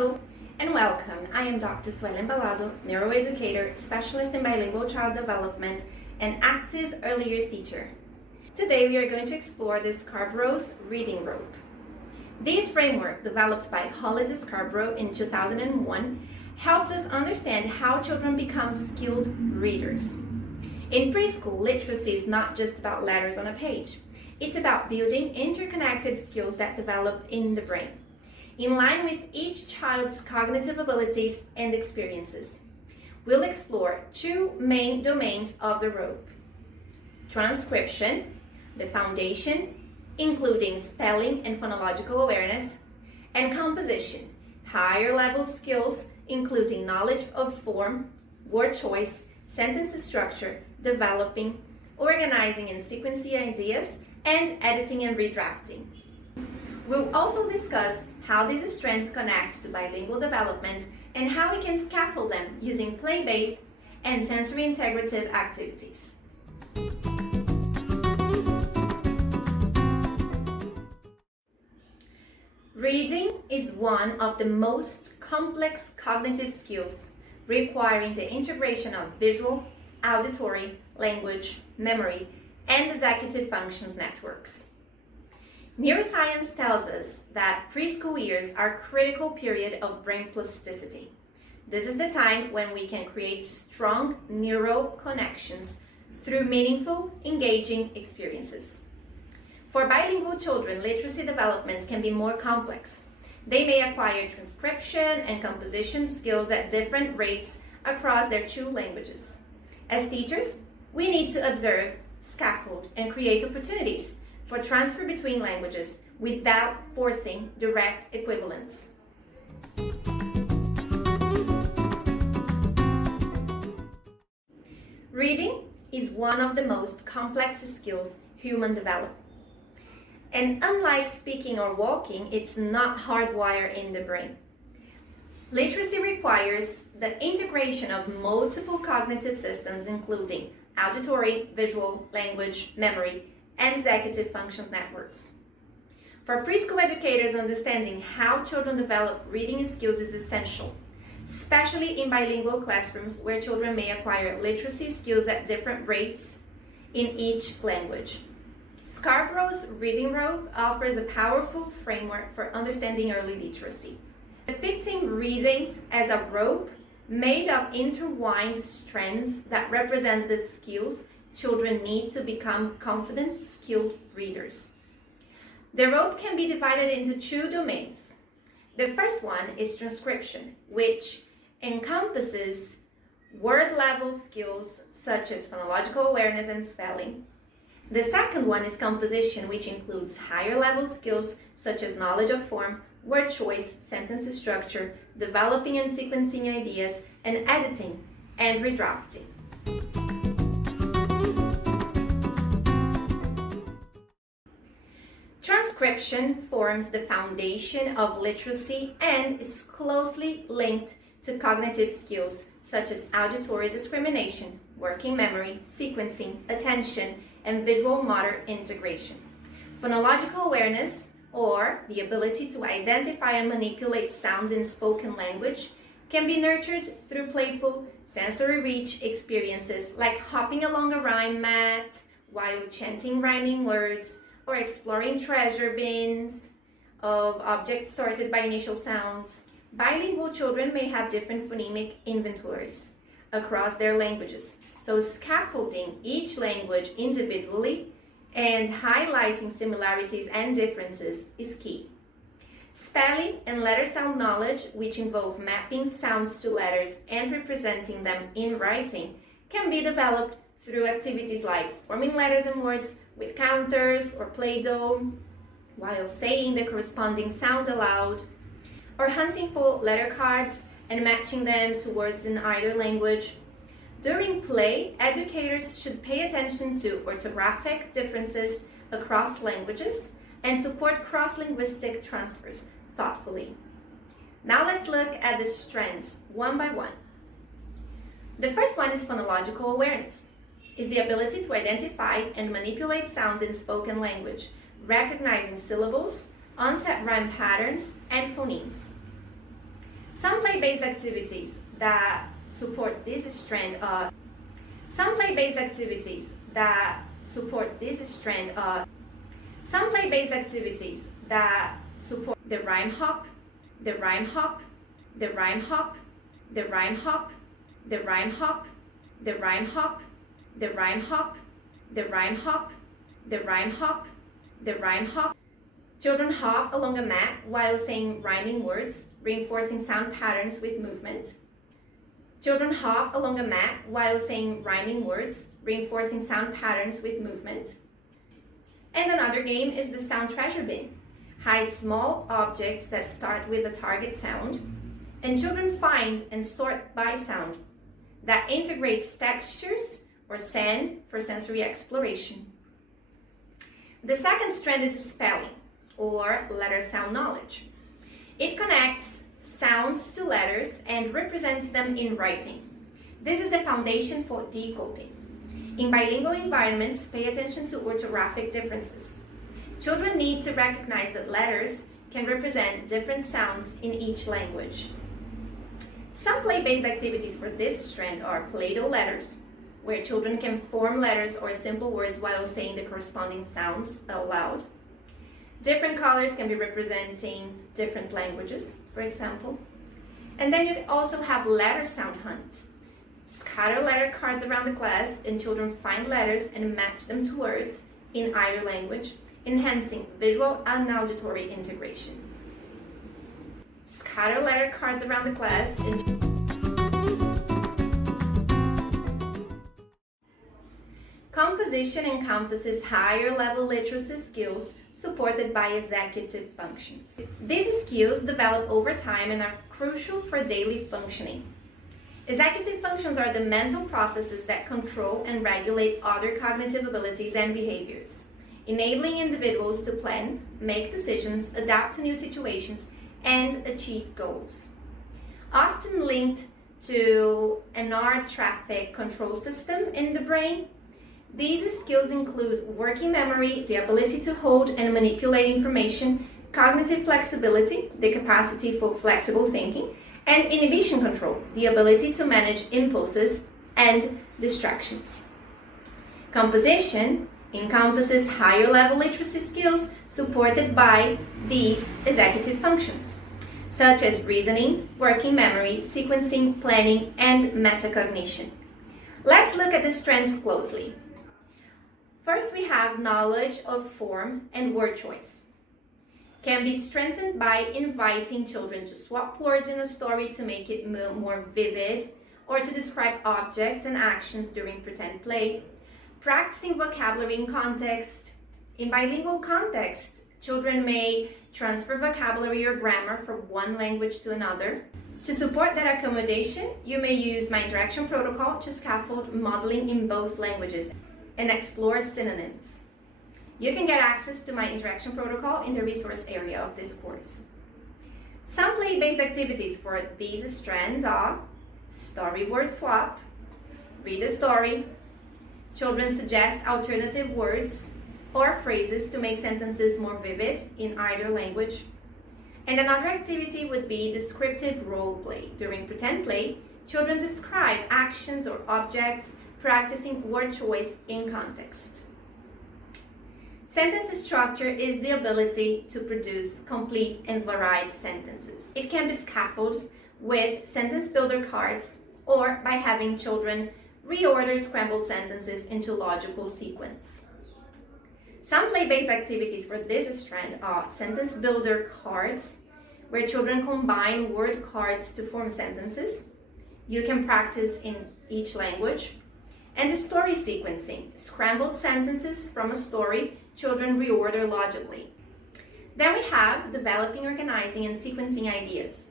Hello and welcome. I am Dr. Suelen Balado, neuroeducator, specialist in bilingual child development, and active early years teacher. Today we are going to explore the Scarborough's reading rope. This framework, developed by Hollis Scarborough in 2001, helps us understand how children become skilled readers. In preschool, literacy is not just about letters on a page. It's about building interconnected skills that develop in the brain, in line with each child's cognitive abilities and experiences. We'll explore two main domains of the rope: transcription, the foundation, including spelling and phonological awareness, and composition, higher level skills, including knowledge of form, word choice, sentence structure, developing, organizing and sequencing ideas, and editing and redrafting. We'll also discuss how these strands connect to bilingual development and how we can scaffold them using play-based and sensory integrative activities. Reading is one of the most complex cognitive skills, requiring the integration of visual, auditory, language, memory, and executive functions networks. Neuroscience tells us that preschool years are a critical period of brain plasticity. This is the time when we can create strong neural connections through meaningful, engaging experiences. For bilingual children, literacy development can be more complex. They may acquire transcription and composition skills at different rates across their two languages. As teachers, we need to observe, scaffold, and create opportunities for transfer between languages without forcing direct equivalence. Reading is one of the most complex skills humans develop. And unlike speaking or walking, it's not hardwired in the brain. Literacy requires the integration of multiple cognitive systems, including auditory, visual, language, memory, and executive functions networks. For preschool educators, understanding how children develop reading skills is essential, especially in bilingual classrooms where children may acquire literacy skills at different rates in each language. Scarborough's reading rope offers a powerful framework for understanding early literacy, depicting reading as a rope made of intertwined strands that represent the skills children need to become confident, skilled readers. The rope can be divided into two domains. The first one is transcription, which encompasses word-level skills such as phonological awareness and spelling. The second one is composition, which includes higher-level skills such as knowledge of form, word choice, sentence structure, developing and sequencing ideas, and editing and redrafting. Transcription forms the foundation of literacy and is closely linked to cognitive skills such as auditory discrimination, working memory, sequencing, attention, and visual motor integration. Phonological awareness, or the ability to identify and manipulate sounds in spoken language, can be nurtured through playful, sensory-rich experiences like hopping along a rhyme mat while chanting rhyming words, or exploring treasure bins of objects sorted by initial sounds. Bilingual children may have different phonemic inventories across their languages, so scaffolding each language individually and highlighting similarities and differences is key. Spelling and letter sound knowledge, which involve mapping sounds to letters and representing them in writing, can be developed through activities like forming letters and words with counters or Play-Doh, while saying the corresponding sound aloud, or hunting for letter cards and matching them to words in either language. During play, educators should pay attention to orthographic differences across languages and support cross-linguistic transfers thoughtfully. Now let's look at the strands one by one. The first one is phonological awareness. Is the ability to identify and manipulate sounds in spoken language, recognizing syllables, onset rhyme patterns, and phonemes. Some play-based activities that support this strand are some play-based activities that support this strand are some play-based activities that support the rhyme hop, the rhyme hop, the rhyme hop, the rhyme hop, the rhyme hop, the rhyme hop, the rhyme hop, the rhyme hop, the rhyme hop, the rhyme hop. Children hop along a mat while saying rhyming words, reinforcing sound patterns with movement. Children hop along a mat while saying rhyming words, reinforcing sound patterns with movement. And another game is the sound treasure bin. Hide small objects that start with a target sound, and children find and sort by sound. That integrates textures or sound for sensory exploration. The second strand is spelling, or letter sound knowledge. It connects sounds to letters and represents them in writing. This is the foundation for decoding. In bilingual environments, pay attention to orthographic differences. Children need to recognize that letters can represent different sounds in each language. Some play-based activities for this strand are Play-Doh letters, where children can form letters or simple words while saying the corresponding sounds aloud. Different colors can be representing different languages, for example. And then you also have letter sound hunt. Scatter letter cards around the class and children find letters and match them to words in either language, enhancing visual and auditory integration. Scatter letter cards around the class and composition encompasses higher level literacy skills supported by executive functions. These skills develop over time and are crucial for daily functioning. Executive functions are the mental processes that control and regulate other cognitive abilities and behaviors, enabling individuals to plan, make decisions, adapt to new situations, and achieve goals. Often linked to an air traffic control system in the brain, these skills include working memory, the ability to hold and manipulate information, cognitive flexibility, the capacity for flexible thinking, and inhibition control, the ability to manage impulses and distractions. Composition encompasses higher level literacy skills supported by these executive functions, such as reasoning, working memory, sequencing, planning, and metacognition. Let's look at the strands closely. First, we have knowledge of form and word choice. Can be strengthened by inviting children to swap words in a story to make it more vivid, or to describe objects and actions during pretend play. Practicing vocabulary in context. In bilingual context, children may transfer vocabulary or grammar from one language to another. To support that accommodation, you may use my interaction protocol to scaffold modeling in both languages and explore synonyms. You can get access to my interaction protocol in the resource area of this course. Some play-based activities for these strands are storyboard swap, read a story, children suggest alternative words or phrases to make sentences more vivid in either language. And another activity would be descriptive role play. During pretend play, children describe actions or objects, practicing word choice in context. Sentence structure is the ability to produce complete and varied sentences. It can be scaffolded with sentence builder cards or by having children reorder scrambled sentences into logical sequence. Some play-based activities for this strand are sentence builder cards, where children combine word cards to form sentences. You can practice in each language. And the story sequencing, scrambled sentences from a story, children reorder logically. Then we have developing, organizing, and sequencing ideas.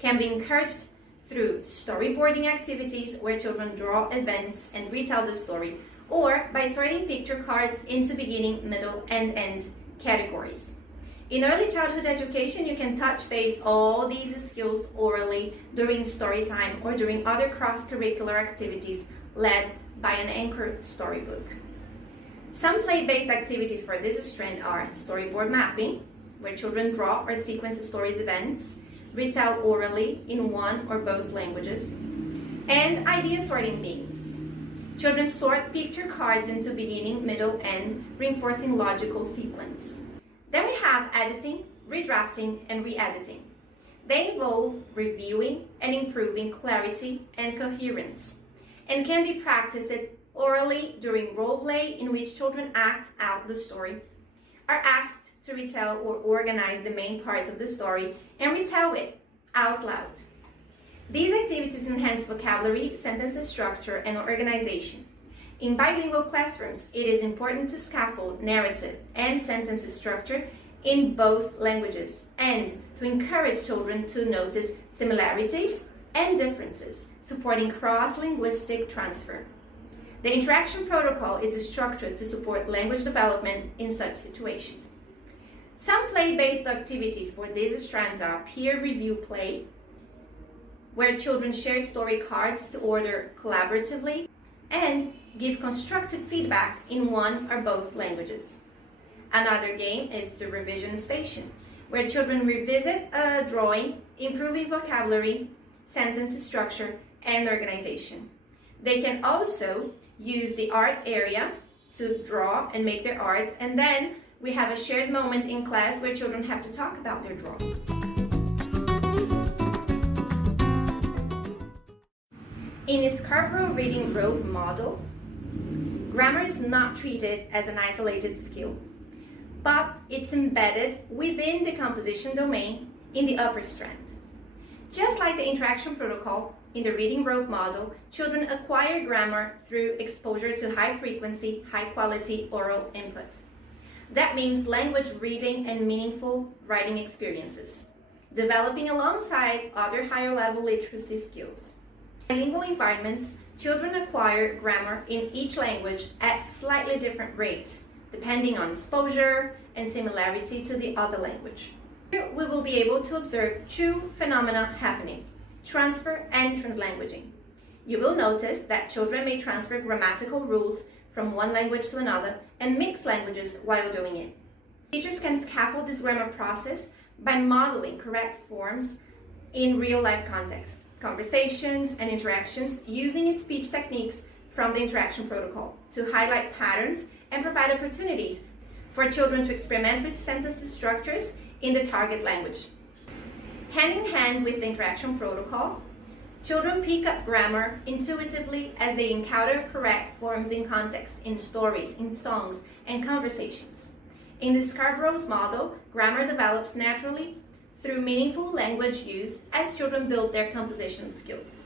Can be encouraged through storyboarding activities where children draw events and retell the story, or by sorting picture cards into beginning, middle, and end categories. In early childhood education, you can touch base all these skills orally during story time or during other cross-curricular activities led by an anchor storybook. Some play-based activities for this strand are storyboard mapping, where children draw or sequence stories events, retell orally in one or both languages, and idea sorting beams. Children sort picture cards into beginning, middle, end, reinforcing logical sequence. Then we have editing, redrafting, and re-editing. They involve reviewing and improving clarity and coherence, and can be practiced orally during role play, in which children act out the story, are asked to retell or organize the main parts of the story, and retell it out loud. These activities enhance vocabulary, sentence structure, and organization. In bilingual classrooms, it is important to scaffold narrative and sentence structure in both languages, and to encourage children to notice similarities and differences, supporting cross-linguistic transfer. The interaction protocol is structured to support language development in such situations. Some play-based activities for these strands are peer review play, where children share story cards to order collaboratively and give constructive feedback in one or both languages. Another game is the revision station, where children revisit a drawing, improving vocabulary, sentence structure, and organization. They can also use the art area to draw and make their arts, and then we have a shared moment in class where children have to talk about their drawing. In the Scarborough Reading Road model, grammar is not treated as an isolated skill, but it's embedded within the composition domain in the upper strand. Just like the interaction protocol in the Reading Road model, children acquire grammar through exposure to high-frequency, high-quality oral input. That means language reading and meaningful writing experiences, developing alongside other higher-level literacy skills. In bilingual environments, children acquire grammar in each language at slightly different rates, depending on exposure and similarity to the other language. Here we will be able to observe two phenomena happening: transfer and translanguaging. You will notice that children may transfer grammatical rules from one language to another and mix languages while doing it. Teachers can scaffold this grammar process by modeling correct forms in real-life context, conversations and interactions, using speech techniques from the interaction protocol to highlight patterns and provide opportunities for children to experiment with sentence structures in the target language. Hand in hand with the interaction protocol, children pick up grammar intuitively as they encounter correct forms in context, in stories, in songs, and conversations. In the Scarborough's model, grammar develops naturally through meaningful language use as children build their composition skills.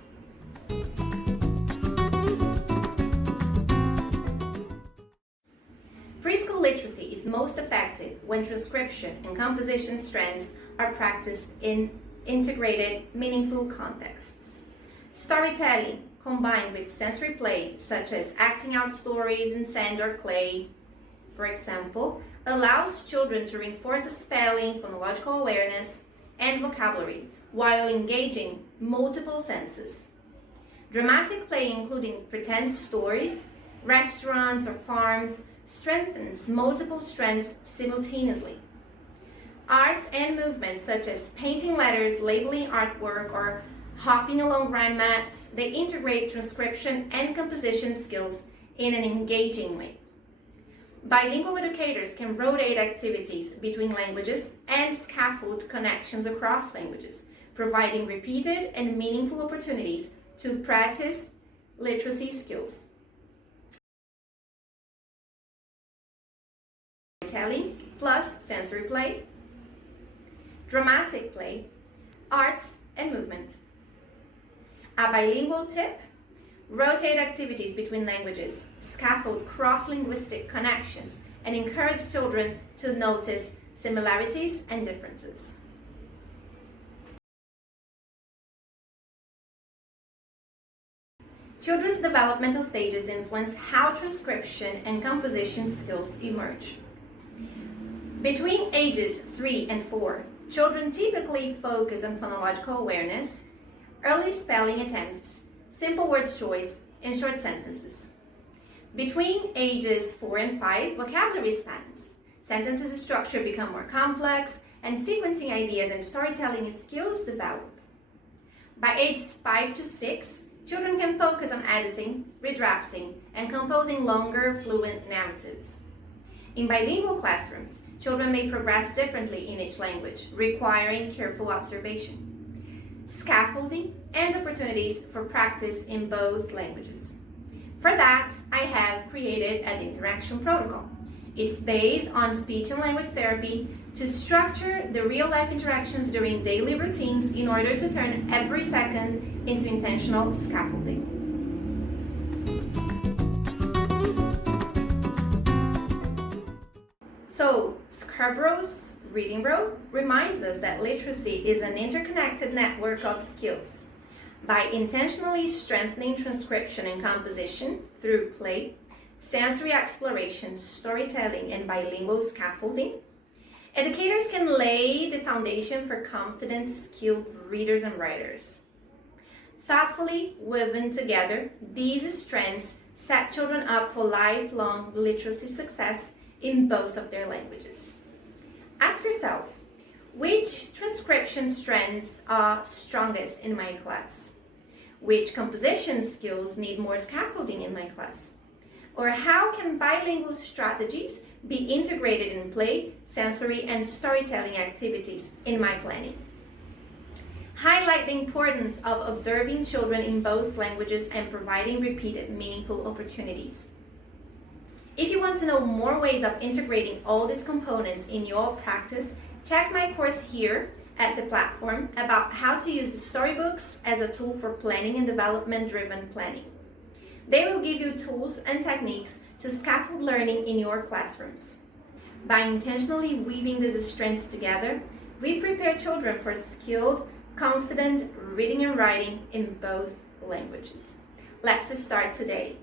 Preschool literacy is most effective when transcription and composition strands are practiced in integrated, meaningful contexts. Storytelling combined with sensory play, such as acting out stories in sand or clay, for example, allows children to reinforce spelling, phonological awareness, and vocabulary while engaging multiple senses. Dramatic play, including pretend stories, restaurants, or farms, strengthens multiple strands simultaneously. Arts and movements such as painting letters, labeling artwork, or hopping along rhyme mats, they integrate transcription and composition skills in an engaging way. Bilingual educators can rotate activities between languages and scaffold connections across languages, providing repeated and meaningful opportunities to practice literacy skills. Storytelling plus sensory play, dramatic play, arts and movement. A bilingual tip: rotate activities between languages, scaffold cross-linguistic connections, and encourage children to notice similarities and differences. Children's developmental stages influence how transcription and composition skills emerge. Between ages 3 and 4, children typically focus on phonological awareness, early spelling attempts, simple word choice, and short sentences. Between ages 4 and 5, vocabulary expands. Sentences structure become more complex, and sequencing ideas and storytelling skills develop. By ages 5 to 6, children can focus on editing, redrafting, and composing longer, fluent narratives. In bilingual classrooms, children may progress differently in each language, requiring careful observation, scaffolding, and opportunities for practice in both languages. For that, I have created an interaction protocol. It's based on speech and language therapy to structure the real-life interactions during daily routines in order to turn every second into intentional scaffolding. So, Scarborough's reading row reminds us that literacy is an interconnected network of skills. By intentionally strengthening transcription and composition through play, sensory exploration, storytelling, and bilingual scaffolding, educators can lay the foundation for confident, skilled readers and writers. Thoughtfully woven together, these strands set children up for lifelong literacy success in both of their languages. Ask yourself, which transcription strands are strongest in my class? Which composition skills need more scaffolding in my class? Or how can bilingual strategies be integrated in play, sensory, and storytelling activities in my planning? Highlight the importance of observing children in both languages and providing repeated, meaningful opportunities. If you want to know more ways of integrating all these components in your practice, check my course here at the platform about how to use storybooks as a tool for planning and development-driven planning. They will give you tools and techniques to scaffold learning in your classrooms. By intentionally weaving these strands together, we prepare children for skilled, confident reading and writing in both languages. Let's start today.